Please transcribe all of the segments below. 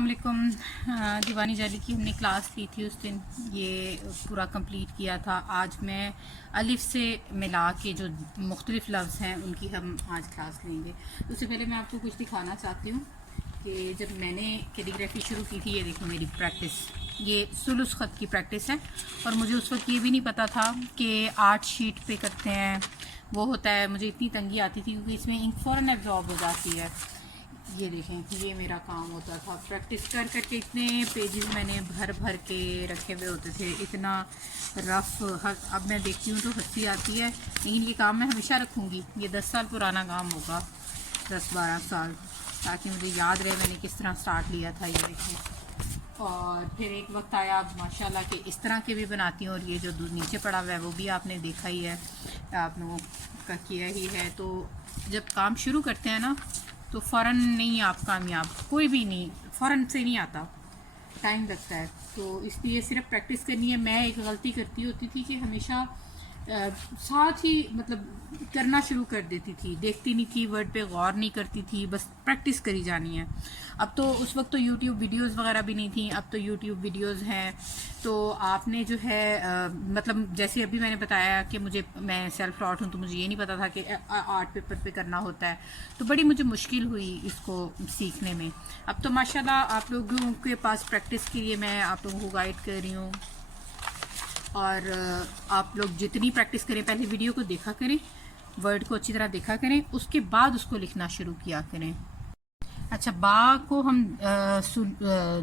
अस्सलाम वालेकुम। दीवानी जाली की हमने क्लास ली थी उस दिन, ये पूरा कंप्लीट किया था। आज मैं अलिफ से मिला के जो मुख्तलिफ लफ्ज़ हैं उनकी हम आज क्लास लेंगे। उससे पहले मैं आपको कुछ दिखाना चाहती हूँ कि जब मैंने कैलीग्राफी शुरू की थी, ये देखो मेरी प्रैक्टिस, ये सुलुस ख़त की प्रैक्टिस है। और मुझे उस वक्त ये भी नहीं पता था कि आर्ट शीट पे करते हैं वो होता है। मुझे इतनी तंगी आती थी क्योंकि इसमें इंक फ़ौरन एब्जॉर्ब हो जाती है। ये देखें, ये मेरा काम होता था। प्रैक्टिस कर करके इतने पेजेस मैंने भर भर के रखे हुए होते थे, इतना रफ। अब मैं देखती हूँ तो हंसी आती है, लेकिन ये काम मैं हमेशा रखूँगी। ये 10 साल पुराना काम होगा, 10-12 साल, ताकि मुझे याद रहे मैंने किस तरह स्टार्ट लिया था। ये देखें, और फिर एक वक्त आया अब माशाल्लाह के इस तरह के भी बनाती हूँ। और ये जो नीचे पड़ा हुआ है वो भी आपने देखा ही है, आप लोगों का किया ही है। तो जब काम शुरू करते हैं ना तो फ़ौरन नहीं आप कामयाब, कोई भी नहीं फ़ौरन से नहीं आता, टाइम लगता है। तो इसलिए सिर्फ प्रैक्टिस करनी है। मैं एक गलती करती होती थी कि हमेशा साथ ही मतलब करना शुरू कर देती थी, देखती नहीं थी, वर्ड पे गौर नहीं करती थी, बस प्रैक्टिस करी जानी है। अब तो उस वक्त तो यूट्यूब वीडियोस वगैरह भी नहीं थी, अब तो यूट्यूब वीडियोस हैं। तो आपने जो है मतलब जैसे अभी मैंने बताया कि मैं सेल्फ टॉट हूँ, तो मुझे ये नहीं पता था कि आर्ट पेपर पे करना होता है। तो बड़ी मुझे मुश्किल हुई इसको सीखने में। अब तो माशाल्लाह आप लोगों के पास प्रैक्टिस के लिए मैं आप लोगों को गाइड कर रही हूँ। और आप लोग जितनी प्रैक्टिस करें, पहले वीडियो को देखा करें, वर्ड को अच्छी तरह देखा करें, उसके बाद उसको लिखना शुरू किया करें। अच्छा, बा को हम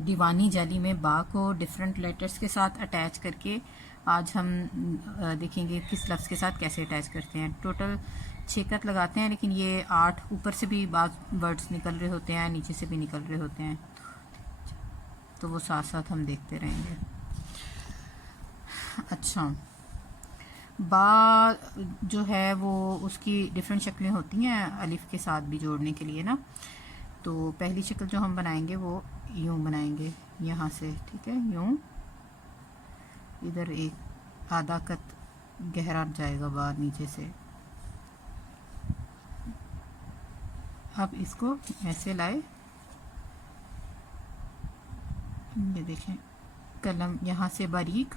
दीवानी जाली में बा को डिफरेंट लेटर्स के साथ अटैच करके आज हम देखेंगे किस लफ्ज़ के साथ कैसे अटैच करते हैं। टोटल 6 कत लगाते हैं, लेकिन ये 8 ऊपर से भी बाज़ वर्ड्स निकल रहे होते हैं, नीचे से भी निकल रहे होते हैं, तो वो साथ साथ हम देखते रहेंगे। अच्छा, बा जो है वो उसकी डिफरेंट शक्लें होती हैं अलिफ के साथ भी जोड़ने के लिए ना। तो पहली शक्ल जो हम बनाएंगे वो यूं बनाएंगे, यहाँ से, ठीक है, यूं। इधर एक आधा कत गहरा जाएगा बाहर नीचे से। अब इसको ऐसे लाए, ये देखें, कलम यहाँ से बारीक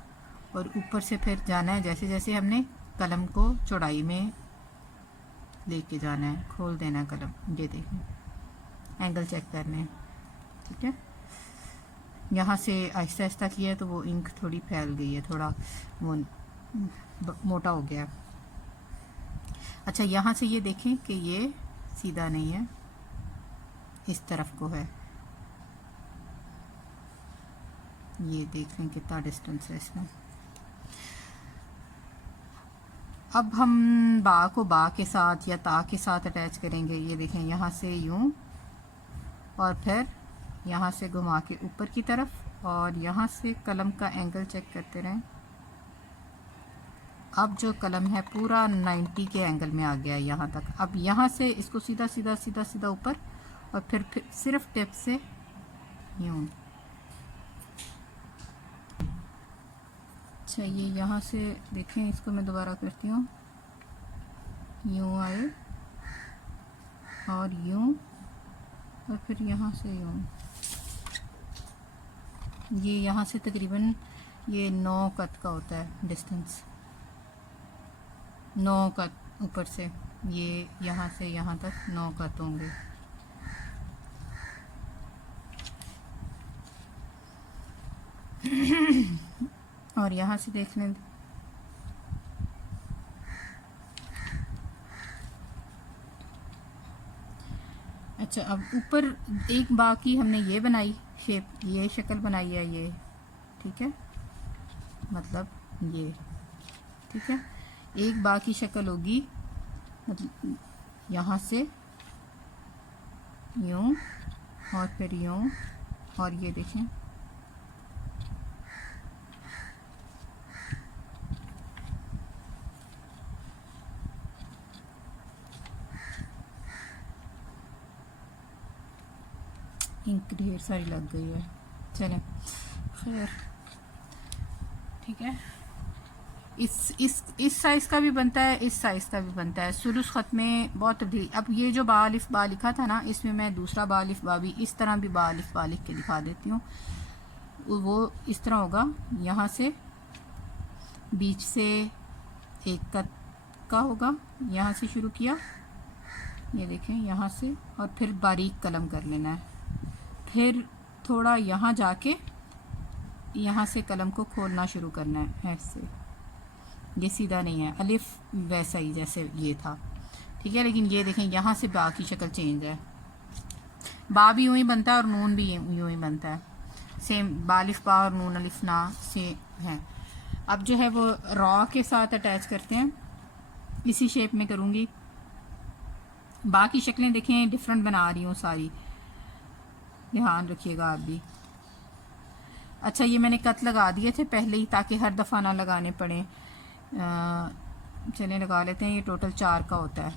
और ऊपर से फिर जाना है, जैसे जैसे हमने कलम को चौड़ाई में लेके जाना है, खोल देना है कलम। ये देखें, एंगल चेक करने हैं, ठीक है। यहाँ से आहिस्ता आहिस्ता किया तो वो इंक थोड़ी फैल गई है, थोड़ा वो मोटा हो गया। अच्छा, यहाँ से ये देखें कि ये सीधा नहीं है, इस तरफ को है। ये देख लें कितना डिस्टेंस है इसमें। अब हम बा को बा के साथ या ता के साथ अटैच करेंगे। ये देखें, यहाँ से यूं और फिर यहाँ से घुमा के ऊपर की तरफ, और यहाँ से कलम का एंगल चेक करते रहें। अब जो कलम है पूरा 90 के एंगल में आ गया है यहाँ तक। अब यहाँ से इसको सीधा सीधा सीधा सीधा ऊपर, और फिर सिर्फ टिप से यूं। अच्छा, ये यहाँ से देखें, इसको मैं दोबारा करती हूँ, यूं आए और यूं, और फिर यहाँ से यूं। ये यहाँ से तकरीबन ये 9 कत का होता है डिस्टेंस, 9 कत ऊपर से। ये यहाँ से यहाँ तक 9 कत होंगे। और यहाँ से देख लें, अच्छा, अब ऊपर एक बाकी हमने ये बनाई शेप, ये शक्ल बनाई है ये, ठीक है, मतलब ये, ठीक है। एक बाकी शक्ल होगी, मतलब यहाँ से यूं और फिर यूं, और ये देखें, इंक ढेर सारी लग गई है। चलें, खैर, ठीक है। इस साइज़ का भी बनता है, इस साइज़ का भी बनता है। सुलुस ख़त में बहुत तब्दीली। अब ये जो बा अलिफ बा लिखा था ना, इसमें मैं दूसरा बा अलिफ बा भी इस तरह भी बा अलिफ बा लिख के दिखा देती हूँ। वो इस तरह होगा, यहाँ से बीच से एक कत का होगा, यहाँ से शुरू किया, ये देखें यहाँ से, और फिर बारीक कलम कर लेना है। फिर थोड़ा यहाँ जाके यहाँ से कलम को खोलना शुरू करना है ऐसे। ये सीधा नहीं है, अलिफ वैसा ही जैसे ये था, ठीक है। लेकिन ये देखें यहाँ से बा की शक्ल चेंज है। बा भी यूँ ही बनता है और नून भी यूँ ही बनता है, सेम बा अलिफ बा और नून अलिफ ना से है। अब जो है वो रॉ के साथ अटैच करते हैं, इसी शेप में करूँगी। बा की शक्लें देखें डिफरेंट बना रही हूँ सारी, ध्यान रखिएगा आप भी। अच्छा, ये मैंने कत लगा दिए थे पहले ही ताकि हर दफ़ा ना लगाने पड़े। चलिए लगा लेते हैं। ये टोटल 4 का होता है,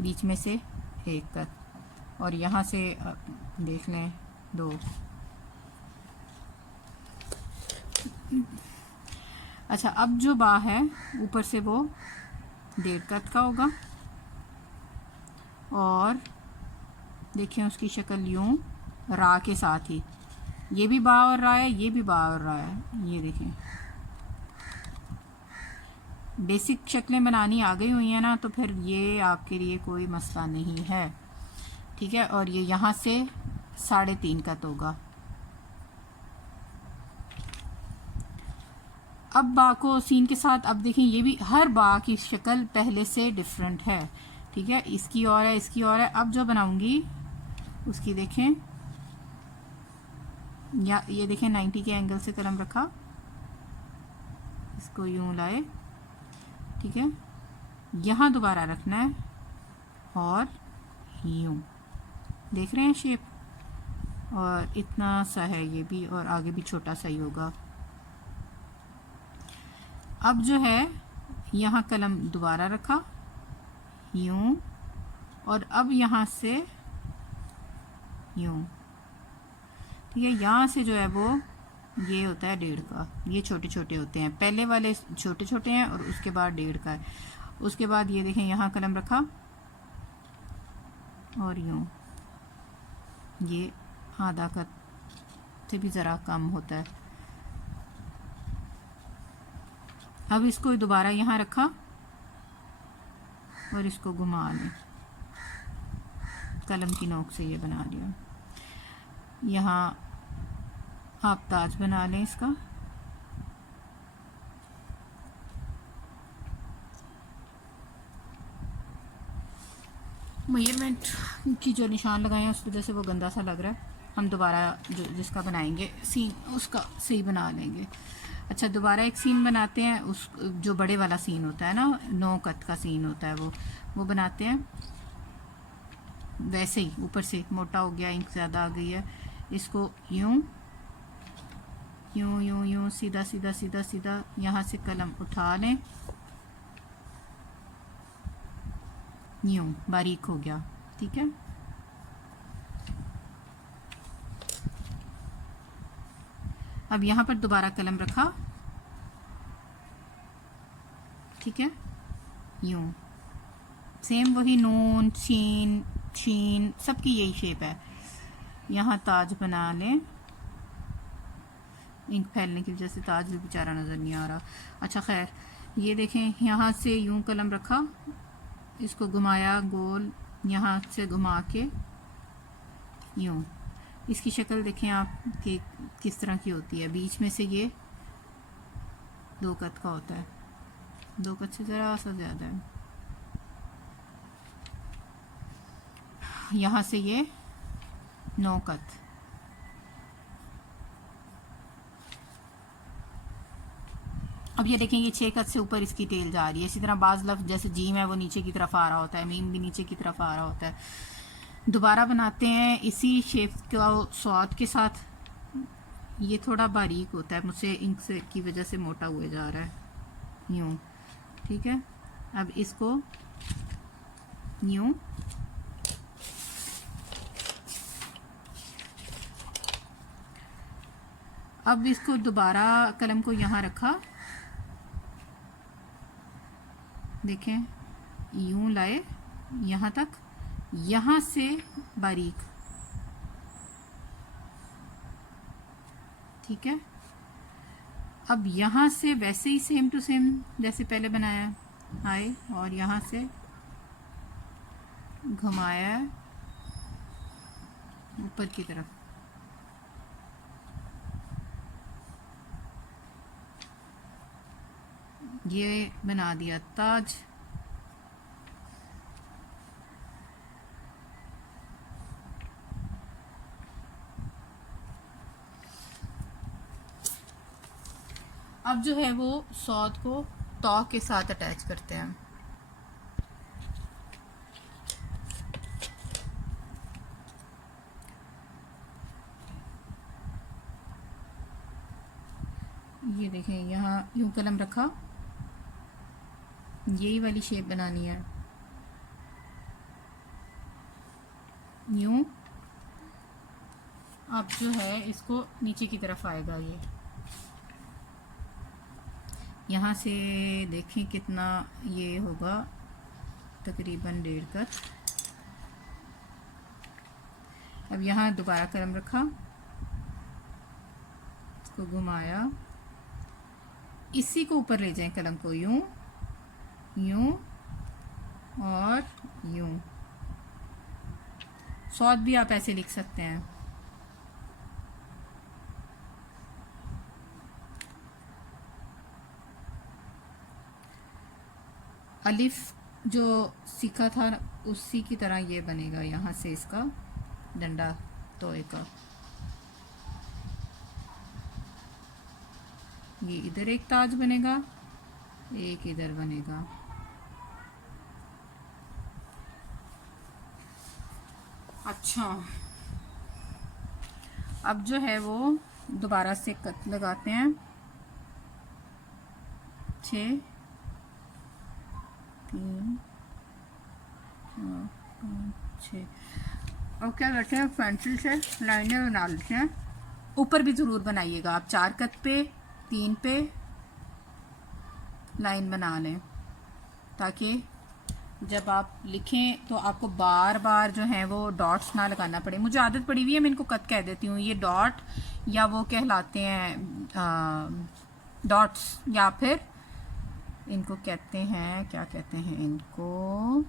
बीच में से एक कत, और यहाँ से देख लें 2। अच्छा, अब जो बा है ऊपर से वो 1.5 कत का होगा, और देखिए उसकी शक्ल यूँ रा के साथ ही, ये भी बा और रा है, ये भी बा और रा है। ये देखें बेसिक शक्लें बनानी आ गई हुई हैं ना, तो फिर ये आपके लिए कोई मसला नहीं है, ठीक है। और ये यहाँ से 3.5 कत होगा। अब बा को सीन के साथ, अब देखें ये भी हर बा की शक्ल पहले से डिफरेंट है, ठीक है। इसकी और है, इसकी और है। अब जो बनाऊंगी उसकी देखें, या ये देखें 90 के एंगल से कलम रखा, इसको यूं लाए, ठीक है। यहाँ दोबारा रखना है और यूं, देख रहे हैं शेप, और इतना सा है ये भी, और आगे भी छोटा सा ही होगा। अब जो है यहाँ कलम दोबारा रखा यूं, और अब यहाँ से यूं, ठीक है। यहाँ से जो है वो ये होता है 1.5 का। ये छोटे छोटे होते हैं, पहले वाले छोटे छोटे हैं और उसके बाद 1.5 का है। उसके बाद ये देखें यहाँ कलम रखा और यूं, ये आधा कत से भी ज़रा कम होता है। अब इसको दोबारा यहाँ रखा और इसको घुमा लें, कलम की नोक से ये बना लिया। यहाँ आप ताज बना लें इसका, मेजरमेंट की जो निशान लगाए हैं उस वजह से वो गंदा सा लग रहा है। हम दोबारा जो जिसका बनाएंगे सीन उसका सही बना लेंगे। अच्छा, दोबारा एक सीन बनाते हैं, उस जो बड़े वाला सीन होता है ना, 9 कत का सीन होता है, वो बनाते हैं। वैसे ही ऊपर से मोटा हो गया, इंक ज़्यादा आ गई है, इसको यूं यूं यूं यूं सीधा सीधा सीधा सीधा यहाँ से कलम उठा लें, यूं बारीक हो गया, ठीक है। अब यहाँ पर दोबारा कलम रखा, ठीक है, यूं सेम वही नून शीन शीन सबकी यही शेप है। यहाँ ताज बना लें, इंक फैलने की वजह से ताज भी बेचारा नज़र नहीं आ रहा। अच्छा खैर, ये देखें यहाँ से यूं कलम रखा, इसको घुमाया गोल, यहाँ से घुमा के यूं, इसकी शक्ल देखें आप कि किस तरह की होती है। बीच में से ये 2 कत का होता है, 2 कत से ज़रा सा ज़्यादा है। यहाँ से ये 9 कत। अब ये देखें ये 6 कत से ऊपर इसकी टेल जा रही है। इसी तरह बाज़ लफ्ज़ जैसे जीम है वो नीचे की तरफ आ रहा होता है, मीम भी नीचे की तरफ आ रहा होता है। दोबारा बनाते हैं इसी शेप का स्वाद के साथ। ये थोड़ा बारीक होता है, मुझसे इंक से की वजह से मोटा हुए जा रहा है, यूं, ठीक है। अब इसको यूं अब इसको दोबारा कलम को यहाँ रखा देखें, यूं लाए यहाँ तक, यहाँ से बारीक, ठीक है। अब यहाँ से वैसे ही सेम टू सेम जैसे पहले बनाया आए, और यहाँ से घुमाया ऊपर की तरफ, ये बना दिया ताज। अब जो है वो सौद को तौ के साथ अटैच करते हैं। ये देखें, यहाँ यूं कलम रखा, यही वाली शेप बनानी है, यूं। अब जो है इसको नीचे की तरफ आएगा, ये यहाँ से देखें कितना ये होगा, तकरीबन 1.5 गज। अब यहाँ दोबारा कलम रखा, इसको घुमाया, इसी को ऊपर ले जाएं कलम को, यूं यूं और यूं। सौद भी आप ऐसे लिख सकते हैं। अलिफ जो सीखा था उसी की तरह ये बनेगा, यहाँ से इसका डंडा तोए का, ये इधर एक ताज बनेगा, एक इधर बनेगा। अच्छा, अब जो है वो दोबारा से कट लगाते हैं, 6 3 4 5 6। अब क्या करते हैं, पेंसिल से लाइनें बना लेते हैं। ऊपर भी ज़रूर बनाइएगा आप, 4 कट पे 3 पे लाइन बना लें, ताकि जब आप लिखें तो आपको बार बार जो है वो डॉट्स ना लगाना पड़े। मुझे आदत पड़ी हुई है, मैं इनको कट कह देती हूँ। ये डॉट या वो कहलाते हैं डॉट्स, या फिर इनको कहते हैं, क्या कहते हैं इनको,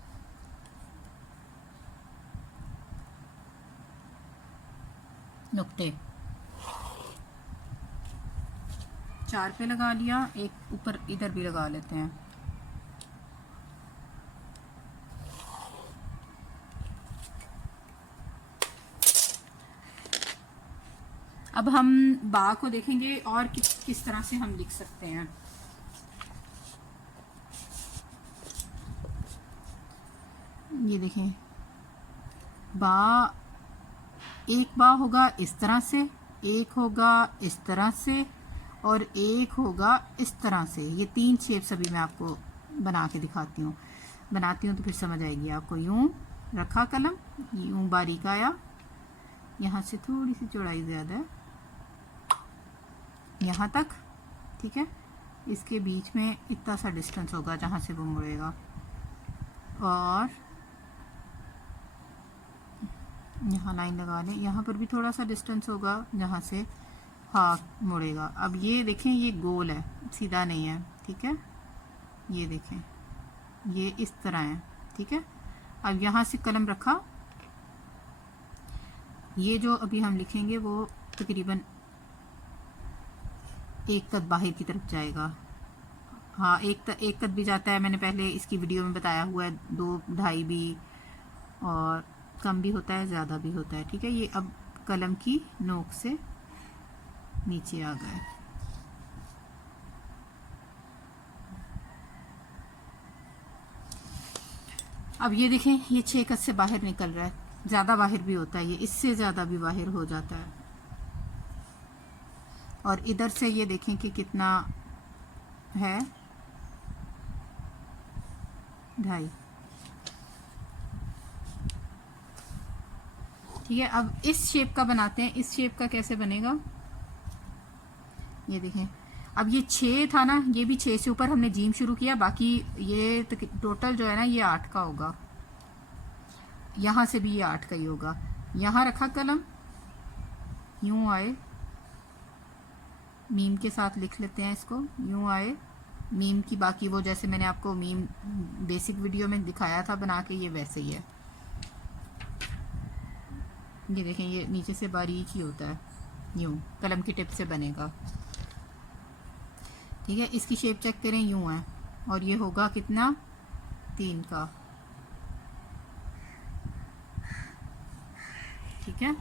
नुक्ते। 4 पे लगा लिया, एक ऊपर इधर भी लगा लेते हैं। अब हम बा को देखेंगे और किस तरह से हम लिख सकते हैं। ये देखें, बा, एक बा होगा इस तरह से, एक होगा इस तरह से, और एक होगा इस तरह से। ये 3 शेप्स अभी मैं आपको बना के दिखाती हूँ, बनाती हूँ तो फिर समझ आएगी आपको। यूं रखा कलम, यूं बारीक आया, यहाँ से थोड़ी सी चौड़ाई ज़्यादा है, यहाँ तक, ठीक है। इसके बीच में इतना सा डिस्टेंस होगा जहाँ से वो मुड़ेगा, और यहाँ लाइन लगा लें। यहाँ पर भी थोड़ा सा डिस्टेंस होगा जहाँ से हाथ मुड़ेगा। अब ये देखें, ये गोल है, सीधा नहीं है, ठीक है। ये देखें, ये इस तरह है, ठीक है। अब यहाँ से कलम रखा, ये जो अभी हम लिखेंगे वो तकरीबन 1 कद बाहर की तरफ जाएगा। हाँ, एक कद भी जाता है, मैंने पहले इसकी वीडियो में बताया हुआ है। 2 2.5 भी, और कम भी होता है, ज़्यादा भी होता है, ठीक है। ये अब कलम की नोक से नीचे आ गए। अब ये देखें, ये 6 कद से बाहर निकल रहा है, ज़्यादा बाहर भी होता है, ये इससे ज़्यादा भी बाहर हो जाता है। और इधर से ये देखें कि कितना है, 2.5, ठीक है। अब इस शेप का बनाते हैं। इस शेप का कैसे बनेगा, ये देखें। अब ये 6 था ना, ये भी 6 से ऊपर हमने जीम शुरू किया, बाकी ये टोटल जो है ना ये 8 का होगा। यहाँ से भी ये 8 का ही होगा। यहाँ रखा कलम, यूं आए, मीम के साथ लिख लेते हैं इसको, यूं आए मीम की, बाकी वो जैसे मैंने आपको मीम बेसिक वीडियो में दिखाया था बना के, ये वैसे ही है। ये देखें, ये नीचे से बारीक ही होता है, यूं कलम की टिप से बनेगा। ठीक है, इसकी शेप चेक करें, यूं है, और ये होगा कितना, 3 का। ठीक है,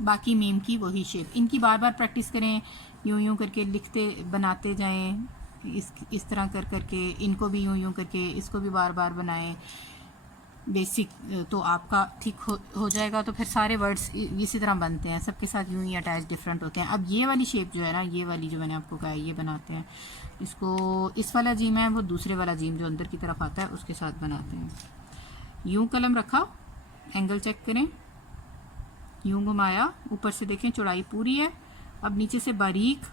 बाकी मीम की वही शेप। इनकी बार बार प्रैक्टिस करें, यूं यूं करके लिखते बनाते जाएं, इस तरह कर करके इनको भी यूं यूं करके इसको भी बार बार बनाएं। बेसिक तो आपका ठीक हो जाएगा। तो फिर सारे वर्ड्स इसी तरह बनते हैं, सबके साथ यूं ही अटैच डिफरेंट होते हैं। अब ये वाली शेप जो है ना, ये वाली जो मैंने आपको कहा है, ये बनाते हैं इसको। इस वाला जीम है वो दूसरे वाला जीम जो अंदर की तरफ आता है उसके साथ बनाते हैं। यूं कलम रखा, एंगल चेक करें, यूं घुमाया, ऊपर से देखें चौड़ाई पूरी है। अब नीचे से बारीक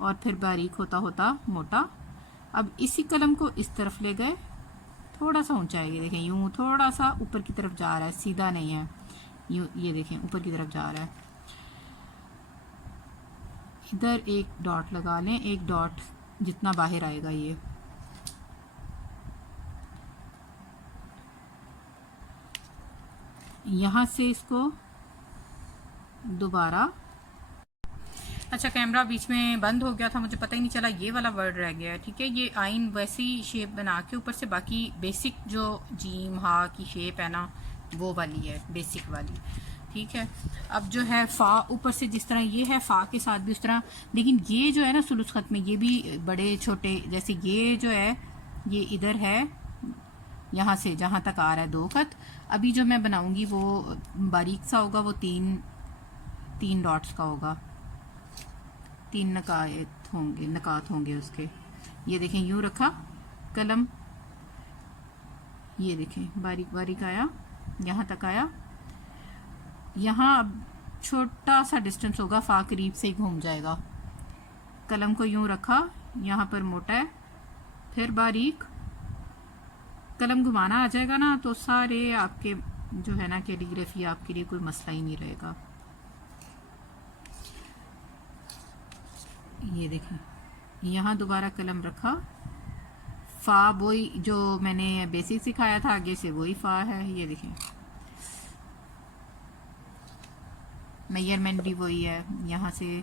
और फिर बारीक होता होता मोटा। अब इसी कलम को इस तरफ ले गए, थोड़ा सा ऊंचा है, ये देखें यूं थोड़ा सा ऊपर की तरफ जा रहा है, सीधा नहीं है, यूं ये देखें ऊपर की तरफ जा रहा है। इधर एक डॉट लगा लें, एक डॉट जितना बाहर आएगा ये। यहाँ से इसको दोबारा, अच्छा कैमरा बीच में बंद हो गया था, मुझे पता ही नहीं चला, ये वाला वर्ड रह गया है। ठीक है, ये आइन वैसी शेप बना के ऊपर से, बाकी बेसिक जो जीम हा की शेप है ना वो वाली है, बेसिक वाली। ठीक है, अब जो है फ़ा ऊपर से जिस तरह ये है, फ़ा के साथ भी उस तरह। लेकिन ये जो है ना सुलूस खत में, ये भी बड़े छोटे, जैसे ये जो है ये इधर है, यहाँ से जहाँ तक आ रहा है 2 खत। अभी जो मैं बनाऊंगी वो बारीक सा होगा, वो तीन डॉट्स का होगा, 3 नकात होंगे उसके। ये देखें यूं रखा कलम, ये देखें बारीक बारीक आया, यहाँ तक आया। यहाँ अब छोटा सा डिस्टेंस होगा, फा करीब से ही घूम जाएगा। कलम को यूं रखा, यहाँ पर मोटा है, फिर बारीक, कलम घुमाना आ जाएगा ना तो सारे आपके जो है ना कैलीग्राफी आपके लिए कोई मसला ही नहीं रहेगा। ये देखें, यहाँ दोबारा कलम रखा, फा वही जो मैंने बेसिक सिखाया था आगे से वही फा है। ये देखें मेजरमेंट भी वही है, यहाँ से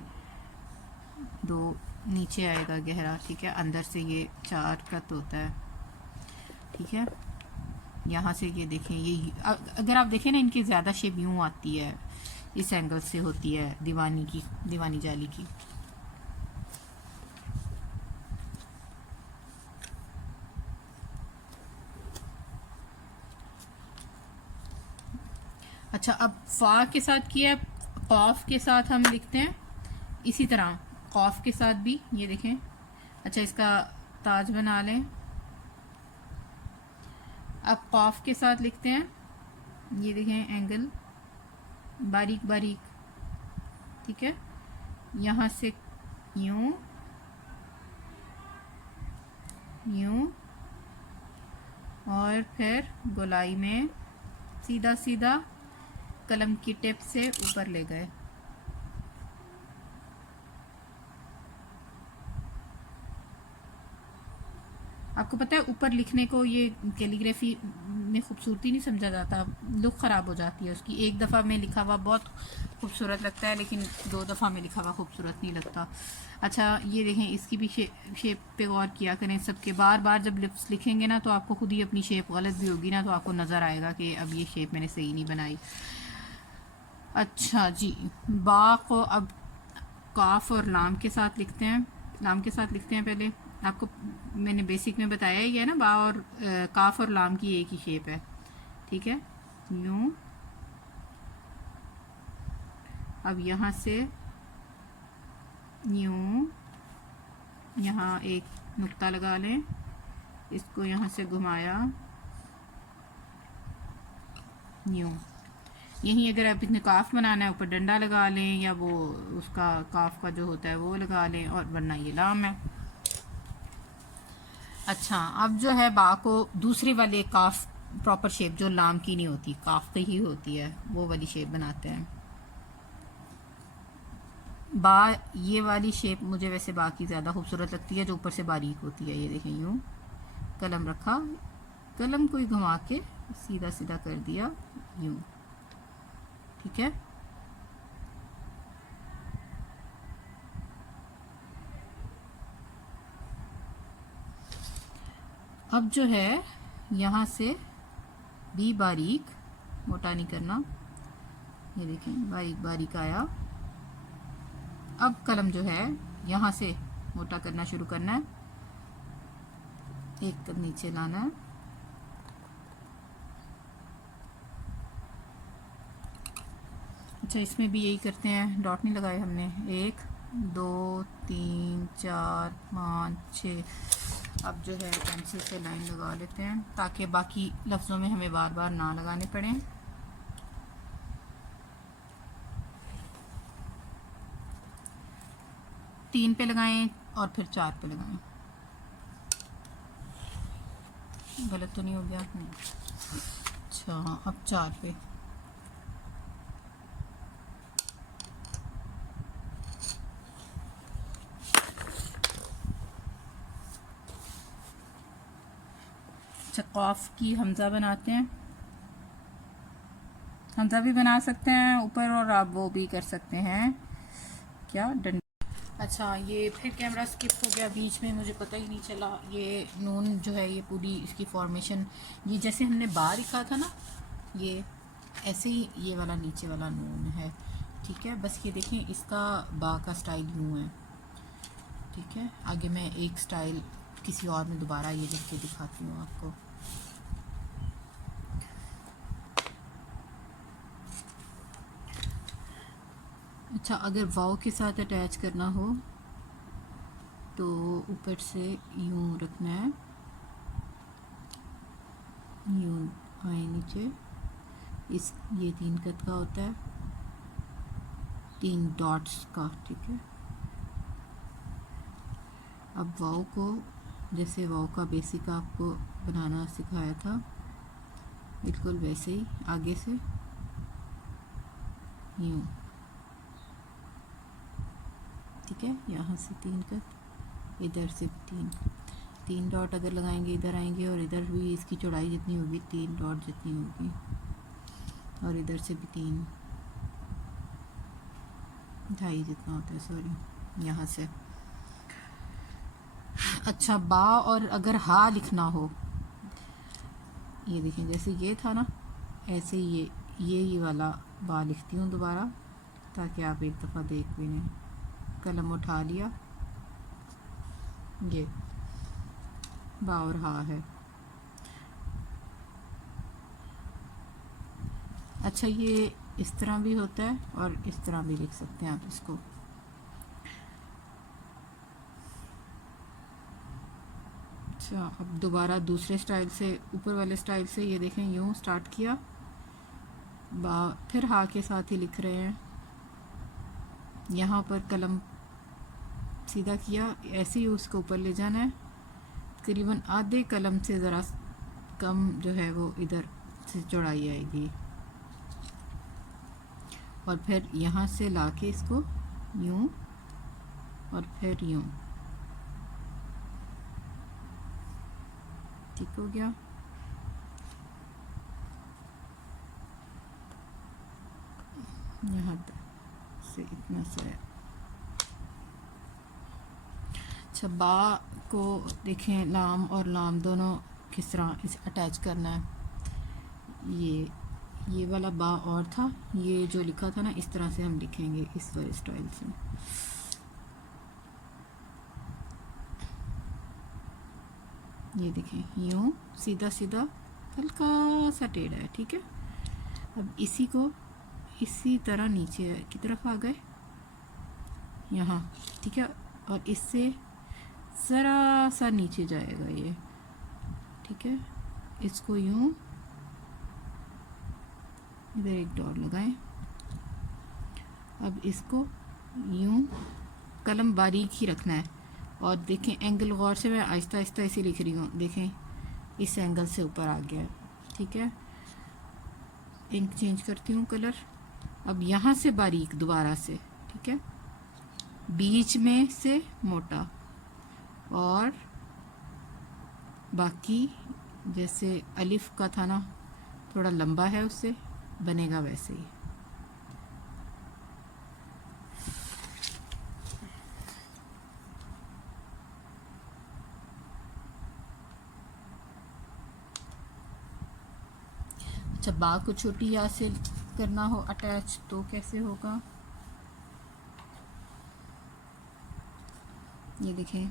2 नीचे आएगा गहरा। ठीक है, अंदर से ये 4 कत होता है। ठीक है, यहाँ से ये देखें, ये अगर आप देखें ना इनकी ज़्यादा शेप यूँ आती है, इस एंगल से होती है दीवानी जाली की। अच्छा, अब फा के साथ किया, कॉफ के साथ हम लिखते हैं इसी तरह, कॉफ के साथ भी ये देखें। अच्छा, इसका ताज बना लें। अब कॉफ के साथ लिखते हैं, ये देखें एंगल बारीक बारीक। ठीक है, यहाँ से यूं यूं और फिर गोलाई में सीधा सीधा कलम की टिप से ऊपर ले गए। आपको पता है ऊपर लिखने को ये कैलीग्राफी में खूबसूरती नहीं समझा जाता, लुक ख़राब हो जाती है उसकी। एक दफ़ा में लिखा हुआ बहुत खूबसूरत लगता है, लेकिन 2 दफ़ा में लिखा हुआ खूबसूरत नहीं लगता। अच्छा, ये देखें, इसकी भी शेप पे गौर किया करें। सबके बार बार जब लिप्स लिखेंगे ना तो आपको खुद ही अपनी शेप गलत भी होगी ना तो आपको नज़र आएगा कि अब ये शेप मैंने सही नहीं बनाई। अच्छा जी, बा को अब काफ और लाम के साथ लिखते हैं। लाम के साथ लिखते हैं, पहले आपको मैंने बेसिक में बताया ही है ना, बा और काफ और लाम की एक ही शेप है। ठीक है, यूं। अब यहाँ से यूं, यहाँ एक नुक्ता लगा लें, इसको यहाँ से घुमाया यूं। यहीं अगर आप इतने काफ बनाना है ऊपर डंडा लगा लें, या वो उसका काफ का जो होता है वो लगा लें, और वरना ये लाम है। अच्छा, अब जो है बा को दूसरी वाले काफ प्रॉपर शेप जो लाम की नहीं होती, काफ की ही होती है, वो वाली शेप बनाते हैं। बा ये वाली शेप मुझे वैसे बा की ज़्यादा खूबसूरत लगती है, जो ऊपर से बारीक होती है। ये देखें, यूँ कलम रखा, कलम को ही घुमा के सीधा सीधा कर दिया, यूँ, ठीक है। अब जो है यहाँ से भी बारीक, मोटा नहीं करना, ये देखें बारीक बारीक आया। अब कलम जो है यहाँ से मोटा करना शुरू करना है, एक कदम नीचे लाना है। अच्छा, इसमें भी यही करते हैं, डॉट नहीं लगाए हमने। 1 2 3 4 5 6। अब जो है पेंसिल से लाइन लगा लेते हैं, ताकि बाकी लफ्ज़ों में हमें बार बार ना लगाने पड़े। तीन पे लगाएं और फिर 4 पे लगाएं। गलत तो नहीं हो गया? नहीं। अच्छा, अब 4 पे। अच्छा, कॉफ की हमज़ा बनाते हैं। हमज़ा भी बना सकते हैं ऊपर, और आप वो भी कर सकते हैं, क्या, डंडा। अच्छा, ये फिर कैमरा स्किप हो गया बीच में, मुझे पता ही नहीं चला। ये नून जो है, ये पूरी इसकी फॉर्मेशन, ये जैसे हमने बार लिखा था ना, ये ऐसे ही ये वाला नीचे वाला नून है, ठीक है। बस ये देखें, इसका बा का स्टाइल यूँ है, ठीक है। आगे मैं एक स्टाइल किसी और में दोबारा ये लिख के दिखाती हूँ आपको। अच्छा, अगर वाव के साथ अटैच करना हो तो ऊपर से यूँ रखना है, यूँ आए नीचे। इस ये 3 कत का होता है, 3 डॉट्स का, ठीक है। अब वाव को, जैसे वाव का बेसिक आपको बनाना सिखाया था, बिल्कुल वैसे ही आगे से यूँ, ठीक है। यहाँ से 3 कट, इधर से 3 डॉट अगर लगाएंगे इधर आएंगे, और इधर भी इसकी चौड़ाई जितनी होगी 3 डॉट जितनी होगी, और इधर से भी 3, 2.5 जितना होता है, सॉरी, यहाँ से। अच्छा, बा और अगर हा लिखना हो, ये देखें जैसे ये था ना, ऐसे ही ये वाला बा लिखती हूँ दोबारा, ताकि आप एक दफ़ा देख भी नहीं। कलम उठा लिया, ये बा और हा है। अच्छा, ये इस तरह भी होता है और इस तरह भी लिख सकते हैं आप इसको। अच्छा, अब दोबारा दूसरे स्टाइल से, ऊपर वाले स्टाइल से, ये देखें यूँ स्टार्ट किया, बा फिर हा के साथ ही लिख रहे हैं। यहाँ पर कलम सीधा किया, ऐसे ही उसको ऊपर ले जाना है, तकरीबन आधे कलम से ज़रा कम जो है वो इधर से चौड़ाई आएगी, और फिर यहाँ से लाके इसको यूँ, और फिर यूँ, ठीक हो गया। यहाँ से इतना से। अच्छा, बा को देखें, लाम और लाम दोनों किस तरह इसे अटैच करना है। ये वाला बा और था, ये जो लिखा था ना, इस तरह से हम लिखेंगे, इस वाले स्टाइल से। ये देखें यूँ सीधा सीधा, हल्का सा टेढ़ा है, ठीक है। अब इसी को इसी तरह नीचे की तरफ आ गए यहाँ, ठीक है, और इससे ज़रा सा नीचे जाएगा ये, ठीक है। इसको यूँ इधर एक डॉट लगाएं। अब इसको यूं कलम बारीक ही रखना है और देखें एंगल गौर से, मैं आहिस्ता आहिस्ता इसे लिख रही हूँ, देखें इस एंगल से ऊपर आ गया है। ठीक है, इंक चेंज करती हूँ कलर। अब यहाँ से बारीक दोबारा से, ठीक है, बीच में से मोटा और बाकी जैसे अलिफ का था ना थोड़ा लंबा है, उससे बनेगा वैसे ही। अच्छा, बा को छोटी या से करना हो अटैच तो कैसे होगा, ये देखें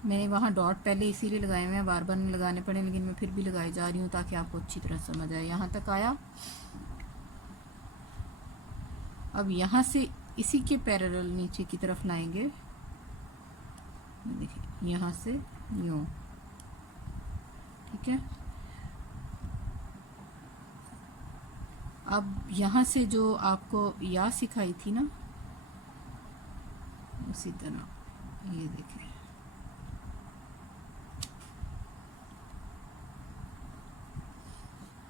मैंने वहाँ डॉट पहले इसीलिए लगाए हुए हैं, बार बार नहीं लगाने पड़े, लेकिन मैं फिर भी लगाई जा रही हूँ ताकि आपको अच्छी तरह समझ आए। यहाँ तक आया। अब यहाँ से इसी के पैरेलल नीचे की तरफ लाएंगे, देखिए यहाँ से यूँ, ठीक है। अब यहाँ से जो आपको या सिखाई थी ना, उसी तरह ये देखें,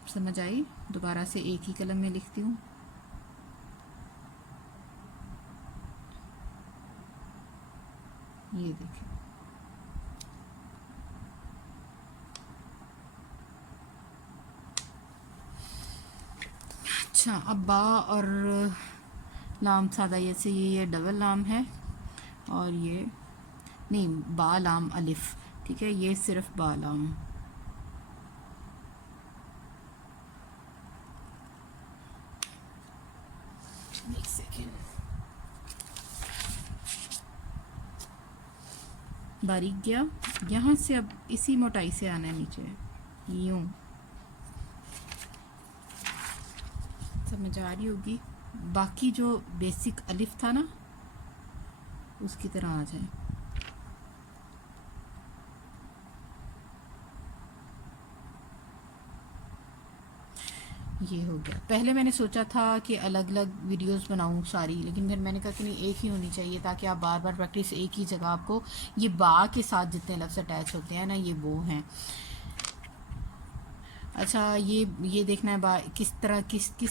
समझ आई। दोबारा से एक ही कलम में लिखती हूँ। ये देखिए, अच्छा अब बा और लाम सादा ये से ये डबल लाम है और ये नहीं, बा लाम अलिफ, ठीक है, ये सिर्फ बा लाम। एक सेकेंड, बारीक गया, यहाँ से अब इसी मोटाई से आना है नीचे, यूं, समझ आ रही होगी। बाकी जो बेसिक अलिफ था ना उसकी तरह आ जाए। ये हो गया। पहले मैंने सोचा था कि अलग अलग वीडियोस बनाऊं सारी, लेकिन फिर मैंने कहा कि नहीं, एक ही होनी चाहिए ताकि आप बार बार प्रैक्टिस एक ही जगह, आपको ये बा के साथ जितने लफ्ज़ अटैच होते हैं ना ये वो हैं। अच्छा, ये देखना है बा किस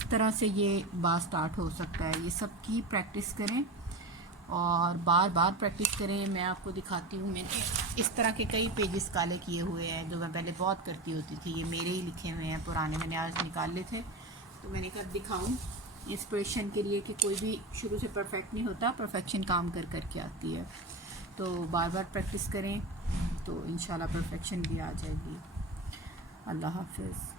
तरह से ये बा स्टार्ट हो सकता है, ये सब की प्रैक्टिस करें और बार बार प्रैक्टिस करें। मैं आपको दिखाती हूँ, मैंने इस तरह के कई पेजेस काले किए हुए हैं जो मैं पहले बहुत करती होती थी, ये मेरे ही लिखे हुए हैं पुराने, मैंने आज निकाल लिए थे तो मैंने कहा दिखाऊँ इंस्पिरेशन के लिए कि कोई भी शुरू से परफेक्ट नहीं होता, परफेक्शन काम कर कर के आती है। तो बार बार प्रैक्टिस करें तो इंशाल्लाह परफेक्शन भी आ जाएगी। अल्लाह हाफ़िज़।